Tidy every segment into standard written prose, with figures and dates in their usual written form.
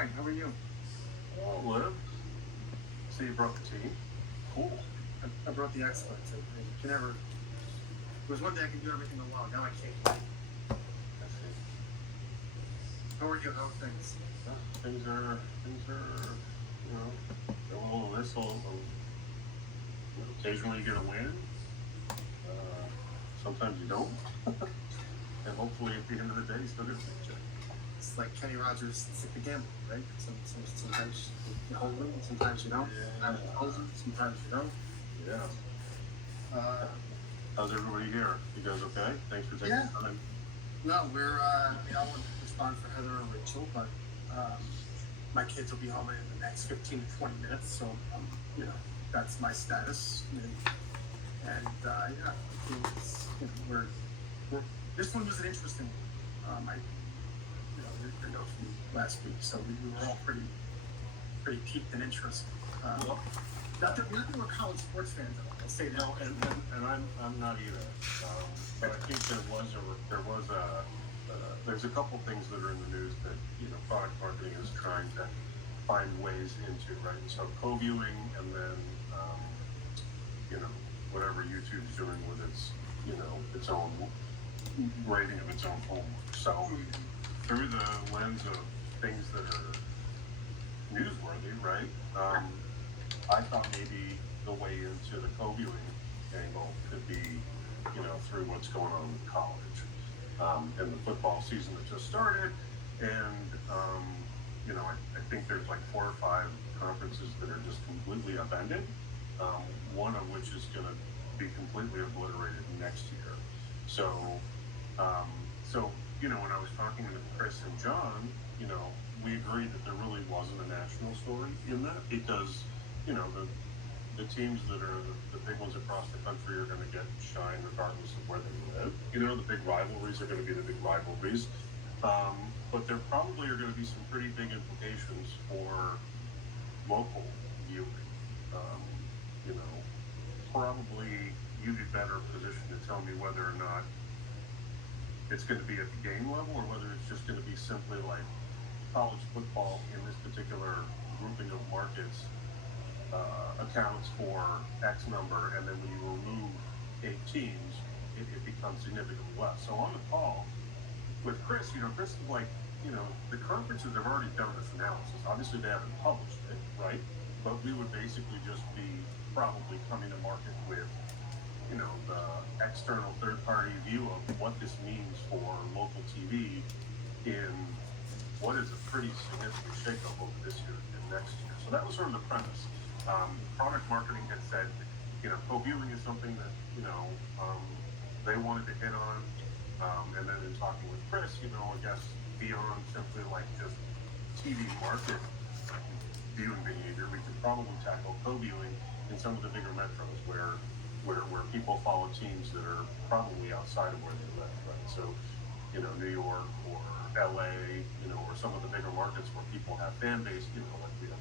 fine. How are you? Oh, Liv. So you brought the tea. Cool. I brought the experts. I can never. There was one day I could do everything alone. Now I can't. I see. How are you? How are things? Things are, a little of this, a little. Occasionally you get a win. Sometimes you don't. And hopefully at the end of the day you still get a paycheck. It's like Kenny Rogers. It's like the gamble, right? Sometimes you hold them, sometimes you don't. Yeah. Sometimes you don't. Yeah. How's everybody here? You guys okay? Thanks for taking the time. No, we're. I won't respond for Heather or Rachel, but my kids will be home in the next 15 to 20 minutes. So, that's my status. It's, we're. This one was an interesting one. Your note from last week, so we were all pretty peaked in interest. Not that we're college sports fans. I'll say that. No, and I'm not either. But I think there's a couple things that are in the news that product marketing is trying to find ways into, right? So co-viewing, and then whatever YouTube's doing with its own rating of its own homework. So through the lens of things that are newsworthy, right? I thought maybe the way into the co-viewing angle could be, through what's going on with college, and the football season that just started, and I think there's like 4 or 5 conferences that are just completely upended. One of which is going to be completely obliterated next year. So when I was talking with Chris and John, we agreed that there really wasn't a national story in that, because the teams that are the big ones across the country are going to get shine regardless of where they live. The big rivalries are going to be the big rivalries. But there probably are going to be some pretty big implications for local viewing. Probably you'd be better positioned to tell me whether or not it's going to be at the game level, or whether it's just going to be simply like college football in this particular grouping of markets accounts for X number, and then when you remove 8 teams, it becomes significantly less. So on the call with Chris, Chris is like, the conferences have already done this analysis. Obviously, they haven't published it, right? But we would basically just be probably coming to market with, the external third-party view of what this means for local TV in what is a pretty significant shakeup over this year and next year. So that was sort of the premise. Product marketing had said, co-viewing is something that, they wanted to hit on. And then in talking with Chris, I guess beyond simply like just TV market viewing behavior, we could probably tackle co-viewing in some of the bigger metros where people follow teams that are probably outside of where they live, right? So, New York or LA, or some of the bigger markets where people have fan base, like we have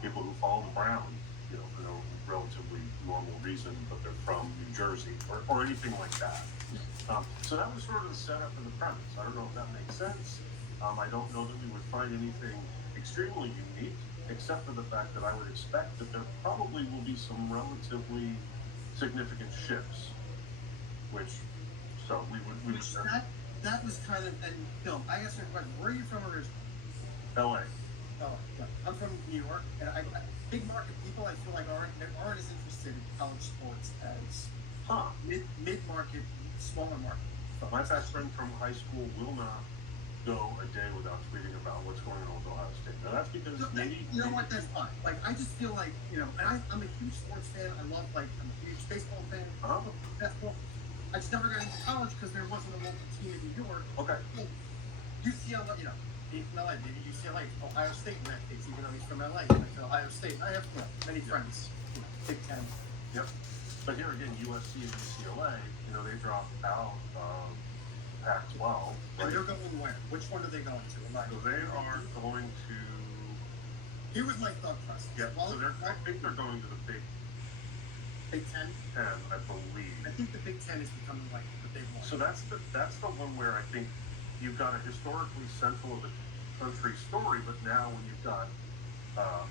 people who follow the Browns, for no relatively normal reason, but they're from New Jersey or anything like that. So that was sort of the setup and the premise. I don't know if that makes sense. I don't know that we would find anything extremely unique, except for the fact that I would expect that there probably will be some relatively significant shifts, That was kind of, and Bill, I guess your question, where are you from originally? LA. Oh, yeah. I'm from New York, and big market people I feel like aren't as interested in college sports as mid-market, smaller market. My best friend from high school will not go a day without tweeting about what's going on with Ohio State. Now that's because what, that's fine. Like, I just feel like, and I'm a huge sports fan. I'm a huge baseball fan. Basketball. I just never got into college because there wasn't a local team in New York. Okay. UCLA, being from LA, maybe UCLA, Ohio State in that case, even though he's from LA, like Ohio State. I have many friends, Big Ten. Yep. But here again, USC and UCLA, they dropped out of Pac-12. Right? And they're going where? Which one are they going to? So they are going to. Here was my thought process. Yeah. So I think they're going to the Big Ten. I believe. I think the Big Ten is becoming like the big one. So that's the one where I think you've got a historically central of the country story, but now when you've got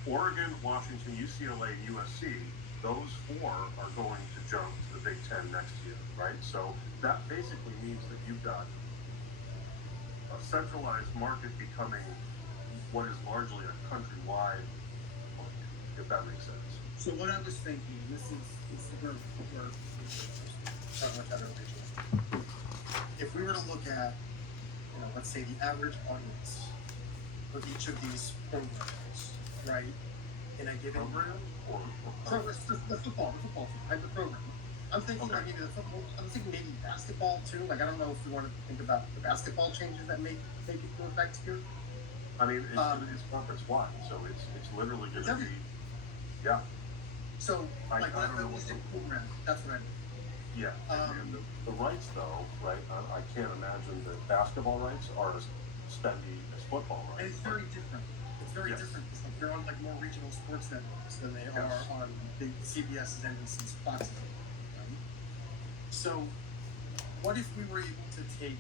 Oregon, Washington, UCLA, and USC, those four are going to jump to the Big Ten next year, right? So that basically means that you've got a centralized market becoming what is largely a countrywide market, if that makes sense. So what I was thinking, this is where talking about that originally. If we were to look at, let's say the average audience of each of these programs, right, in a given Program or program, the football type of program. I'm thinking Okay. like maybe the football. I'm thinking maybe basketball too. Like I don't know if we want to think about the basketball changes that make it go effect here. I mean, it's conference wide, so it's literally going It's to be, everything. yeah, So I like don't know when we what say the- program, that's what I mean. yeah. And the rights, though, right? I can't imagine that basketball rights are as spendy as football And rights. it's very different. It's very Yes. different. It's like they're on like more regional sports networks than they Yes. are on the CBS's, NBC's, Fox's. Right? So, what if we were able to take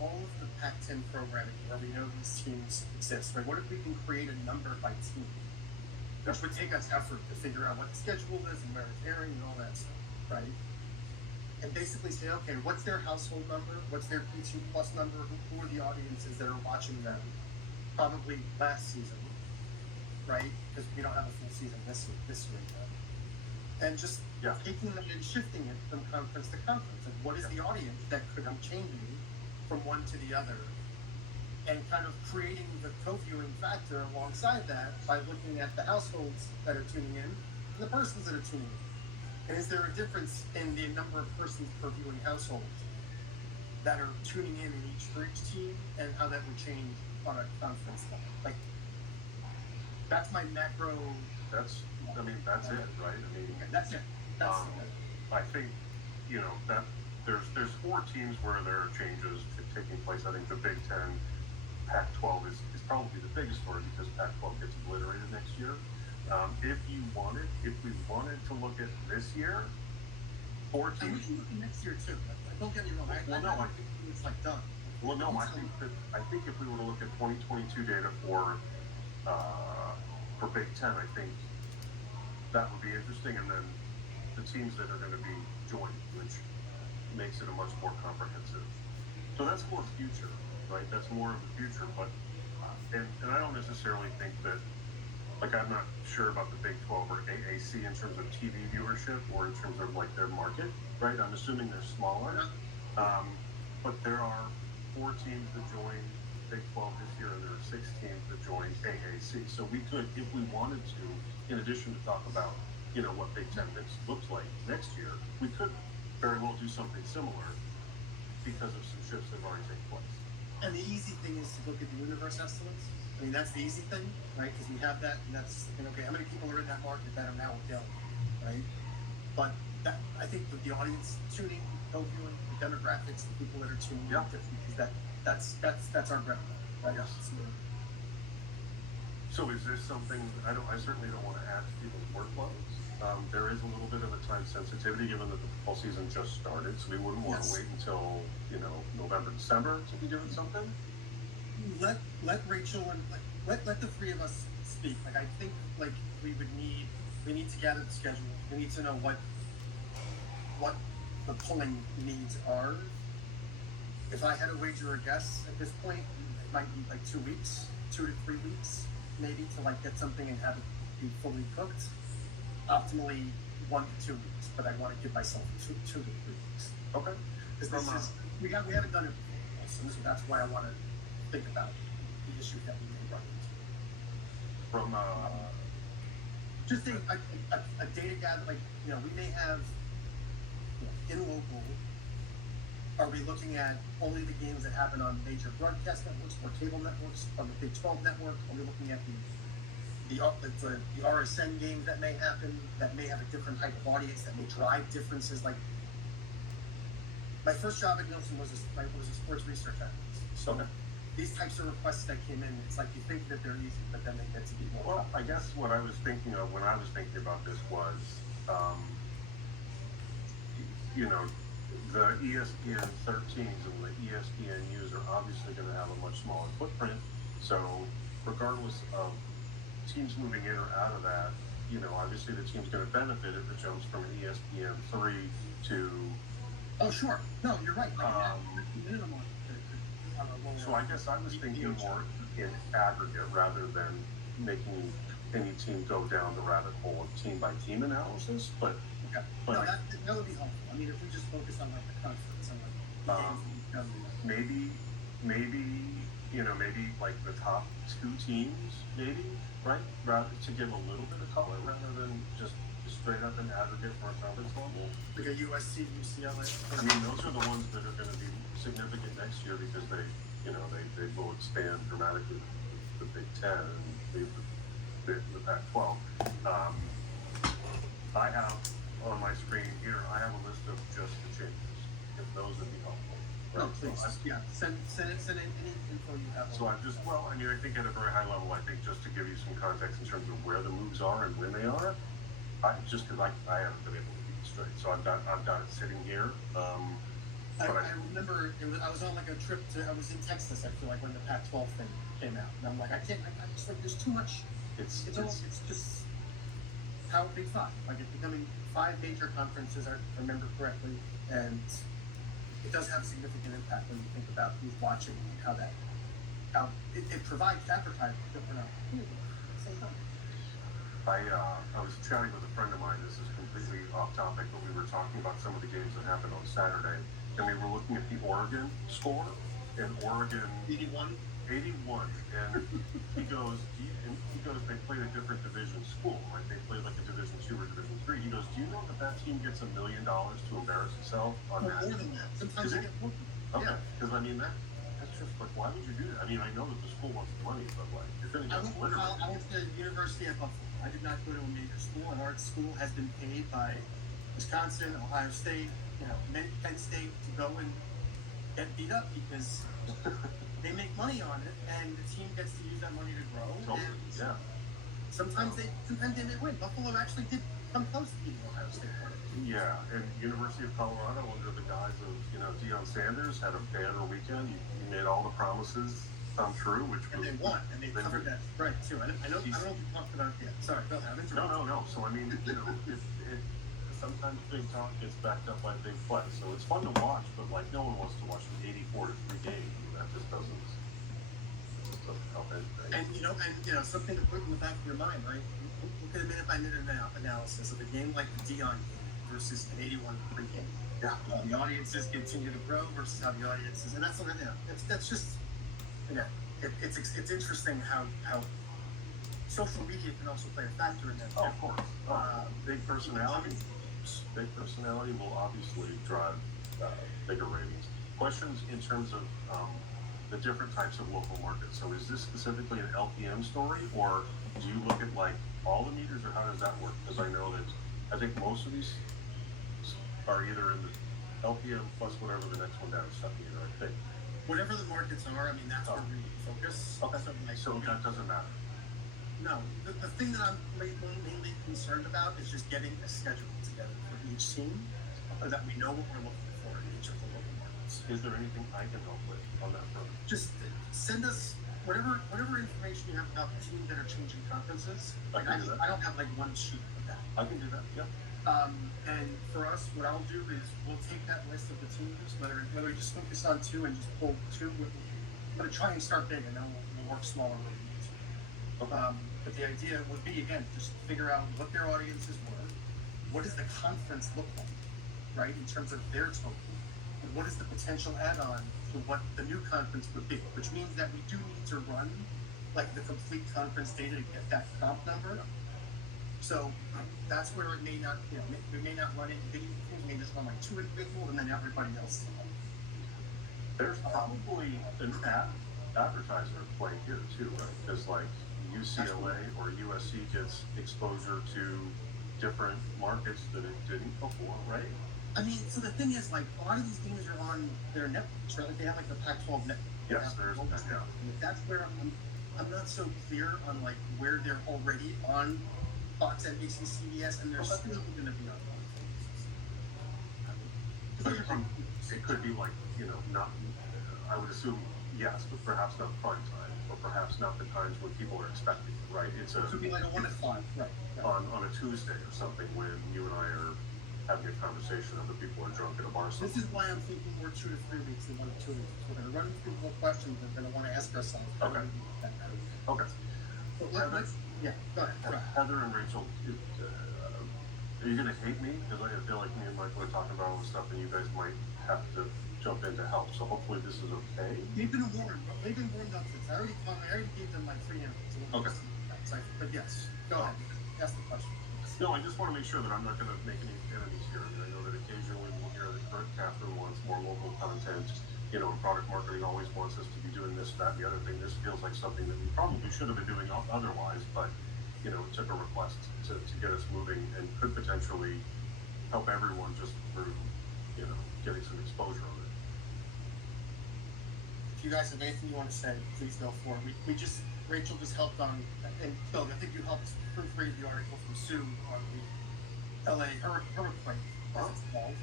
all of the Pac-10 programming where we know these teams exist? Right? What if we can create a number by team, which would take us effort to figure out what the schedule is and where it's airing and all that stuff, right? And basically say, okay, what's their household number? What's their P2 plus number? Who are the audiences that are watching them? Probably last season, right? Because we don't have a full season this year yet. And just Yeah. taking them and shifting it from conference to conference. And what is the audience that could be changing from one to the other? And kind of creating the co-viewing factor alongside that by looking at the households that are tuning in and the persons that are tuning in. And is there a difference in the number of persons per viewing household that are tuning in for each team, and how that would change on a conference level? Like, that's my macro. That's it, right? I mean, That's it. That's I think, that there's four teams where there are changes taking place. I think the Big Ten, Pac-12 is probably the biggest story because Pac-12 gets obliterated next year. If we wanted to look at this year, four And we teams. can look at next year too. Like, don't get me wrong. Well, no, I think it's like done. Well, no, I think if we were to look at 2022 data for Big Ten, I think that would be interesting, and then the teams that are going to be joined, which makes it a much more comprehensive. So that's more future, right? That's more of the future, but and I don't necessarily think that. Like, I'm not sure about the Big 12 or AAC in terms of TV viewership or in terms of like their market, right? I'm assuming they're smaller. But there are 4 teams that joined Big 12 this year, and there are 6 teams that joined AAC. So we could, if we wanted to, in addition to talk about, what Big 10 looks like next year, we could very well do something similar because of some shifts that have already taken place. And the easy thing is to look at the universe estimates. I mean, that's the easy thing, right? Because we have that, and that's okay. How many people are in that market that are now available, right? But I think that the audience tuning, co-viewing, the demographics, the people that are tuning, Yeah. That's our bread, right? Yes. So is this something I certainly don't want to add to people's workloads. There is a little bit of a time sensitivity given that the football season just started, so we wouldn't want to wait until November, December to be doing something. Let Rachel and let the three of us speak. Like I think we need to gather the schedule. We need to know what the pulling needs are. If I had to wager a guess at this point, it might be like 2 weeks, 2 to 3 weeks, maybe to get something and have it be fully cooked. Optimally 1 to 2 weeks, but I want to give myself 2 to 3 weeks. Okay. Because we haven't done it before, so that's why I want to think about the issue that we may run into. From Just a data gather, we may have in local. Are we looking at only the games that happen on major broadcast networks or cable networks, on the Big 12 network? Are we looking at the RSN games that may happen, that may have a different type of audience, that may drive differences? Like, my first job at Nielsen was a sports research analyst. So Okay. these types of requests that came in, it's like you think that they're easy, but then they get to be more. Well, I guess what I was thinking of when I was thinking about this was, the ESPN 13s and the ESPNUs are obviously going to have a much smaller footprint So regardless of teams moving in or out of that, you know, obviously the team's going to benefit if it jumps from an ESPN 3 to. Oh, sure. No, you're right. Like, minimum on a lower. So I guess I was thinking more in aggregate rather than making any team go down the rabbit hole of team by team analysis. But okay. No, that would be helpful. I mean, if we just focus on like the conference and like the games maybe you know, maybe like the top 2 teams, maybe, right? Rather to give a little bit of color rather than just straight up in aggregate for a conference level. Like a USC, UCLA. I mean, those are the ones that are going to be significant next year because they, you know, they will expand dramatically the Big Ten and the Pac-12. I have on my screen here, I have a list of just the changes. If those would be helpful. Right? No, please. Yeah, send any info you have. So I'm just, well, I mean, I think at a very high level, I think just to give you some context in terms of where the moves are and when they are, just because I haven't been able to keep it straight. So I've got it sitting here. I remember I was on like a trip I was in Texas, I feel like, when the Pac-12 thing came out. And I'm like, I just like, there's too much. It's just how Big Five. Like, it's becoming 5 major conferences, I remember correctly. And it does have a significant impact when you think about who's watching and how it provides advertising that we're not doing at the same time. I was chatting with a friend of mine. This is completely off topic, but we were talking about some of the games that happened on Saturday, and we were looking at the Oregon score, and Oregon 81, and he goes, they played a different division school, right? They played like a Division 2 or Division 3. He goes, do you know that team gets $1 million to embarrass itself on that? More than that. Sometimes they get more. Okay, because I mean that's just like, why would you do that? I mean, I know that the school wants the money, but like, you're going to get literally. I went to the University of Buffalo. I did not go to a major school. An art school has been paid by Wisconsin, Ohio State, Penn State to go and get beat up because they make money on it, and the team gets to use that money to grow. Totally, yeah. Sometimes they may win. Buffalo actually did come close to beating Ohio State. Yeah, and University of Colorado, under the guise of Deion Sanders, had a banner weekend. He made all the promises come true, which and they won, and they covered that right too. I don't know if you talked about it yet. Sorry, go ahead. No. So I mean, it sometimes big talk gets backed up by big play. So it's fun to watch, but like no one wants to watch an 84-3 game. That just doesn't help anything. And something to put in the back of your mind, right? Look at a minute-by-minute analysis of a game like the Deion game versus an 81-3 game. Yeah. The audiences continue to grow versus how the audiences, and that's that's just, it's interesting how social media can also play a factor in that. Oh, of course. Big personality will obviously drive bigger ratings. Questions in terms of the different types of local markets. So is this specifically an LPM story, or do you look at like all the meters, or how does that work? Because I know that I think most of these are either in the LPM plus whatever the next one down is something either, I think. Whatever the markets are, I mean, that's where we focus. Okay. So that doesn't matter. No, the thing that I'm mainly concerned about is just getting a schedule together for each team, so that we know what we're looking for in each of the local markets. Is there anything I can help with on that front? Just send us whatever information you have about the teams that are changing conferences. Like I don't have like one sheet of that. I can do that. Yeah. And for us, what I'll do is we'll take that list of the teams, whether we just focus on 2 and just pull 2. I'm going to try and start big, and then we'll work smaller where we need to. Okay. But the idea would be, again, just figure out what their audiences were, what does the conference look like, right, in terms of their total, and what is the potential add-on to what the new conference would be, which means that we do need to run like the complete conference data to get that comp number. So that's where it may not, we may not run individual, we may just run like 2 individual, and then everybody else. There's probably an advertiser playing here too, right? Because like UCLA or USC gets exposure to different markets that it didn't before, right? I mean, so the thing is, like, a lot of these games are on their networks, right? Like, they have like the Pac-12 network. Yes, there's that. Yeah. That's where I'm not so clear on like where they're already on Fox, NBC, CBS, and they're still going to be on. It could be like, not, I would assume yes, but perhaps not prime time, or perhaps not the times when people are expecting it, right? It's It could be like a 1 to 5, right? on a Tuesday or something when you and I are having a conversation, other people are drunk at a bar somewhere. This is why I'm thinking more 2 to 3 weeks than 1 to 2 weeks. We're gonna run through more questions we're gonna wanna ask ourselves. Okay. Okay. But let's, yeah, go ahead. Heather and Rachel, are you gonna hate me? Because I feel like me and Michael are talking about all this stuff and you guys might have to jump in to help, so hopefully this is okay. They've been warned up to this. I already gave them my 3 answers. Okay. But yes, go ahead, ask the question. No, I just want to make sure that I'm not going to make any enemies here. I mean, I know that occasionally we'll hear that Catherine wants more local content, you know, and product marketing always wants us to be doing this, that, and the other thing. This feels like something that we probably should have been doing otherwise, but, you know, it took a request to get us moving and could potentially help everyone just through, you know, getting some exposure on it. If you guys have anything you want to say, please go for it. Rachel just helped on, and Bill, I think you helped proofread the article from Sue on the LA hurricane, as it's called.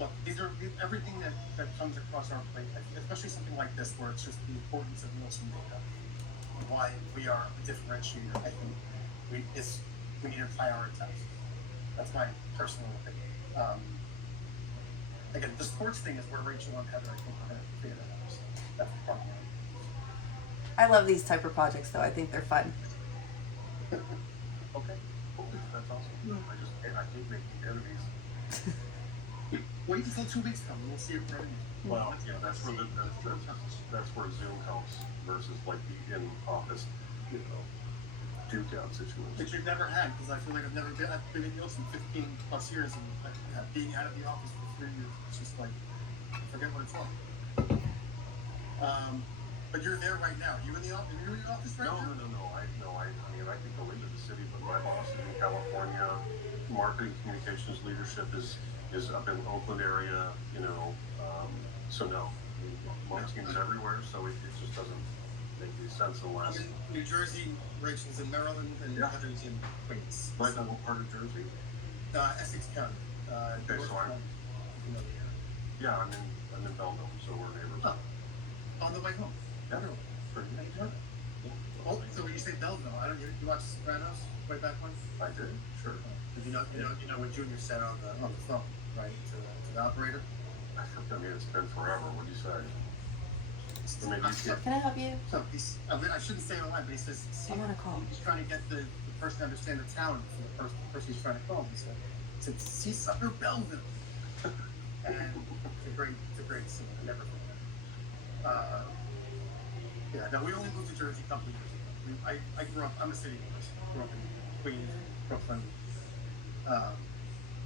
Look, these are everything that comes across our plate, especially something like this where it's just the importance of Nielsen data, why we are a differentiator. I think we need to prioritize. That's my personal opinion. Again, the sports thing is where Rachel and Heather, I think, are going to figure that out. So that's the problem. I love these type of projects, though. I think they're fun. Okay, cool. That's awesome. I hate making enemies. Wait until 2 weeks come, and we'll see if we're ready. Well, yeah, that's where that's where Zoom helps versus like the in-office, you know, duke out situation. Which you've never had, because I feel like I've been in Nielsen 15 plus years, and being out of the office for 3 years, it's just like, I forget what it's like. But you're there right now. You're in the office right now? No. I mean, I can go into the city, but my boss is in California. Marketing communications leadership is up in Oakland area, you know. So no, I mean, my team's everywhere, so it just doesn't make any sense unless. I'm in New Jersey, Rachel's in Maryland, and Heather's in Queens. Right now, what part of Jersey? Essex County. Okay, so yeah, I'm in Belleville, so we're neighbors. Oh, on the way home. Yeah, pretty much. Oh, so when you say Belleville, you watch The Sopranos way back when? I did, sure. You know what Junior said on the phone, right, to the operator? I mean, it's been forever. What do you say? Maybe you Can I help you? So I shouldn't say it online, but he says I'm on a call. he's trying to get the person to understand the town for the person he's trying to call. He said Seasucker Belleville, and it's a great scene. I never forget. Yeah, no, we only moved to Jersey a couple of years ago. I grew up. I'm a city person. Grew up in Queens, Brooklyn.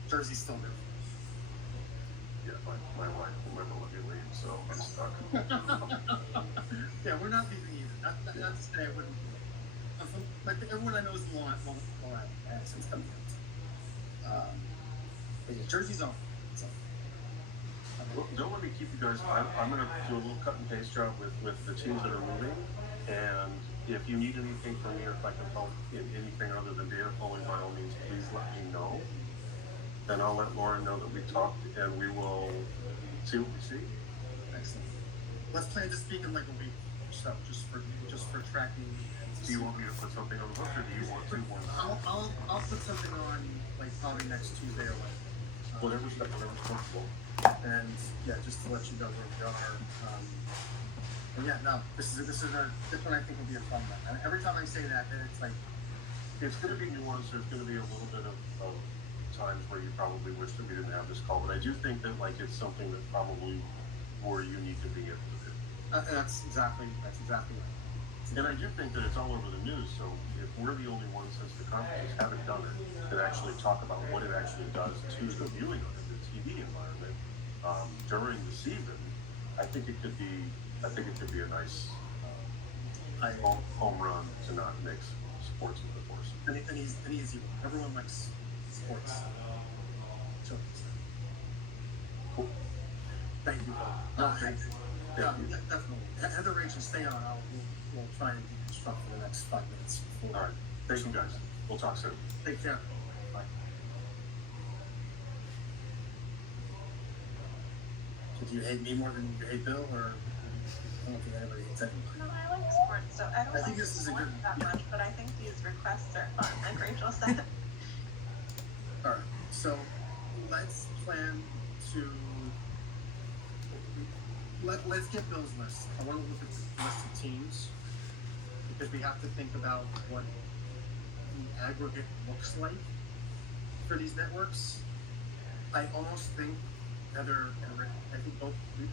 Jersey's still new. Yeah, my wife will never let me leave, so I'm stuck. Yeah, we're not leaving either. Not to say I wouldn't. Like everyone I know is Long Island, and since coming out. But yeah, Jersey's on. So. Well, don't let me keep you guys. I'm going to do a little cut and paste job with the teams that are moving, and if you need anything from me or if I can help in anything other than data polling, by all means, please let me know. Then I'll let Lauren know that we talked, and we will see what we see. Excellent. Let's plan to speak in like a week or so, just for tracking. Do you want me to put something on the book, or do you want to? I'll put something on like probably next Tuesday or Wednesday. Whatever's comfortable. And yeah, just to let you know where we are. And yeah, no, this one I think will be a fun one. And every time I say that, it's like it's going to be nuanced. There's going to be a little bit of times where you probably wish that we didn't have this call, but I do think that like it's something that probably more you need to be able to do. That's exactly right. And I do think that it's all over the news. So if we're the only ones since the companies haven't done it, that actually talk about what it actually does to the viewing of the TV environment during the season, I think it could be a nice home run to not mix sports into the force. An easy one. Everyone likes sports. So, Cool. thank you, Bob. Thank you. Yeah, definitely. Heather, Rachel, stay on. We'll try and deconstruct for the next 5 minutes. All right. Thank you, guys. We'll talk soon. Take care. Bye. So do you hate me more than you hate Bill, or? don't think anybody hates anybody. No, I like sports, so I don't I think like this is a sports good- that yeah. much, but I think these requests are fun, like Rachel said. All right, so let's plan to let's get Bill's list. I want to look at the list of teams because we have to think about what the aggregate looks like for these networks. I almost think Heather and Rick, I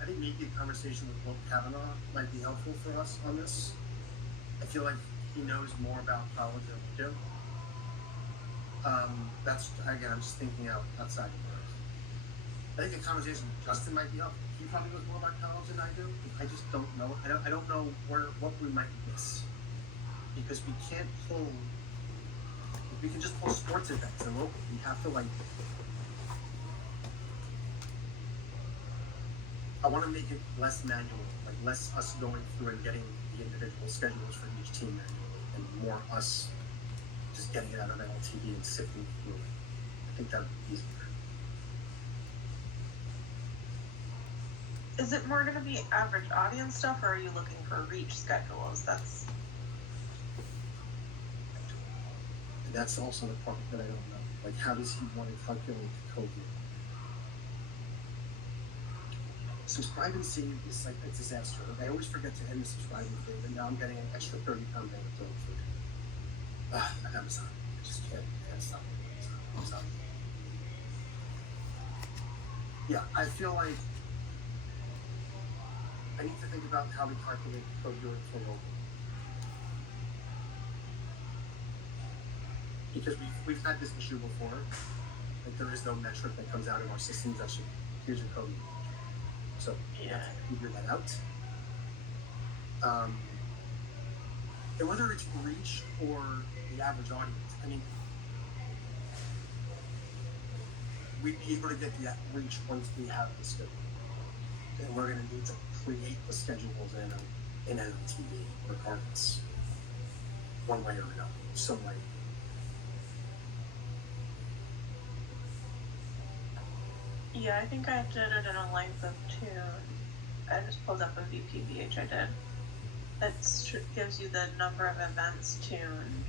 think maybe a conversation with Will Kavanaugh might be helpful for us on this. I feel like he knows more about college than we do. That's again, I'm just thinking outside the box. I think a conversation with Justin might be helpful. He probably knows more about college than I do. I just don't know. I don't know what we might miss because we can't pull. We can just pull sports events and local. We have to like. I want to make it less manual, like less us going through and getting the individual schedules for each team manually, and more us just getting it out of LTV and sifting through it. I think that would be easier. Is it more gonna be average audience stuff, or are you looking for reach schedules? That's also the part that I don't know. Like, how does he want to calculate the code? Subscribe and save is like a disaster. I always forget to end the subscribing thing, and now I'm getting an extra 30 pound bag of dog food. Amazon. I just can't stop. Stop. Yeah, I feel like I need to think about how we calculate the code doing for local. Because we've had this issue before. Like there is no metric that comes out of our systems that should here's your code. So we have to figure that out. And whether it's reach or the average audience, I mean, we'd be able to get the reach once we have the schedule. And we're going to need to create the schedules in NLTV regardless, one way or another. So like, Yeah, I think I did it in a length of 2. I just pulled up a VPVH I did. It gives you the number of events tuned.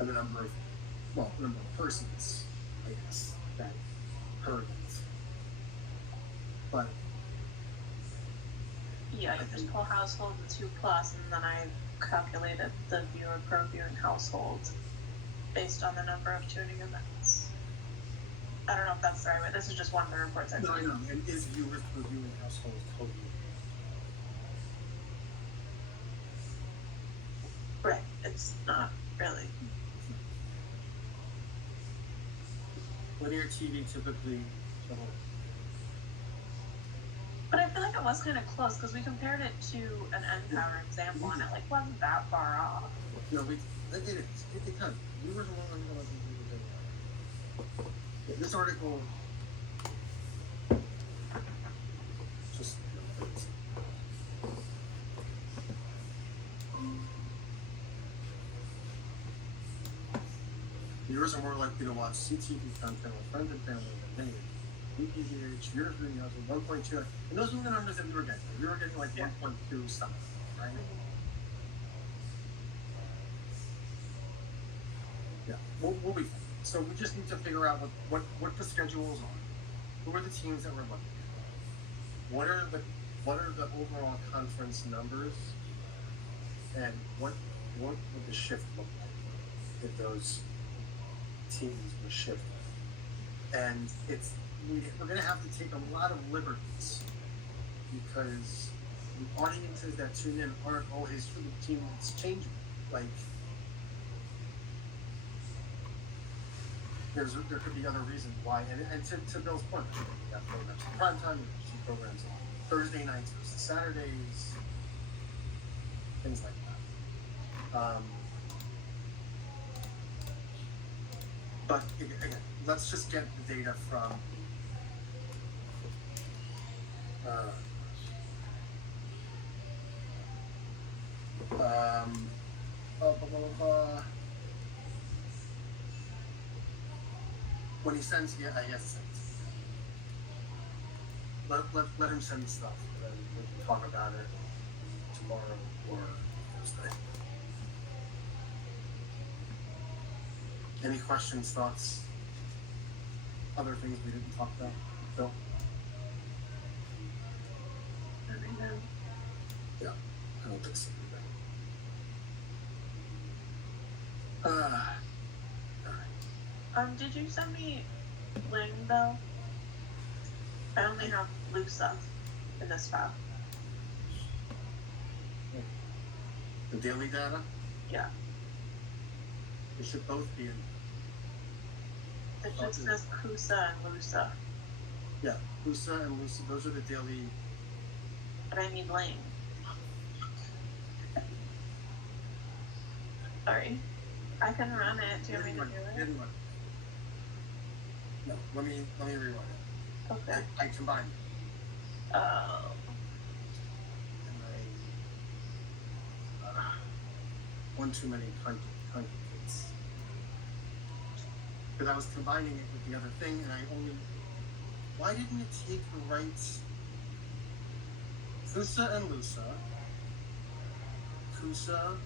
and the number of persons, I guess, that per event. But Yeah, you just pull household and 2+, and then I calculated the viewer per viewing household based on the number of tuning events. I don't know if that's the right way. This is just one of the reports I've no, I done. know, and is viewers per viewing household total? Right, it's not really. Linear TV typically total. But I feel like it was kind of close because we compared it to an NPower example, and it like wasn't that far off. No, it is. It kind of viewers are one of the this article just viewers are more likely to watch CTV content with friends and family than they VPVH, viewers videos with 1.2, and those were the numbers that we were getting. We were getting like 1.2 something, right? Yeah, we'll be fine. So we just need to figure out what the schedules are. Who are the teams that we're looking at? What are the overall conference numbers? And what would the shift look like if those teams were shifted? And we're gonna have to take a lot of liberties because the audiences that tune in aren't always for the team that's changing. Like there could be other reasons why, and to Bill's point, we have programs on prime time, we have some programs on Thursday nights versus Saturdays, things like that. But again, let's just get the data from when he sends, I guess. let him send the stuff, and then we can talk about it tomorrow or Thursday. Any questions, thoughts, other things we didn't talk about, Phil? Yeah, I don't think so either. Alright. Did you send me Ling though? I only have Lusa in this file. The daily data, Yeah. they should both be in. It just says Kusa and Lusa, Yeah, Lusa and Lusa, those are the daily. but I need Ling. Sorry. I can run it. Do you want me to do it? Didn't run. No, let me rerun it. Okay. I combined it, Oh. and one too many conjugates. Because I was combining it with the other thing, and why didn't it take the right Kusa and Lusa, Kusa,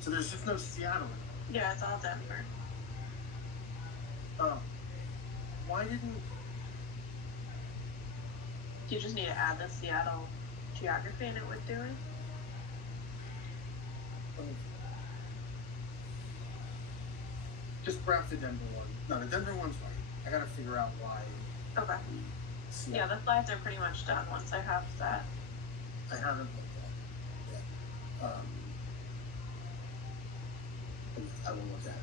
so there's just no Seattle in it. Yeah, it's all Denver. Why didn't, You just need to add the Seattle geography and it would do it. just grab the Denver one. No, the Denver one's right. I gotta figure out why. Okay. Yeah, the slides are pretty much done once I have that. I haven't looked at it yet. I will look at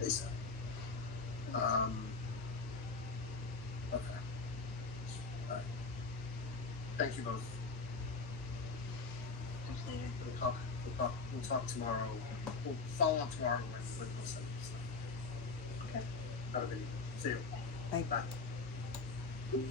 it ASAP. Okay. All right. Thank you both. Actually, We'll talk tomorrow. We'll follow up tomorrow with the stuff. okay. Have a good evening. See you. Bye. Bye.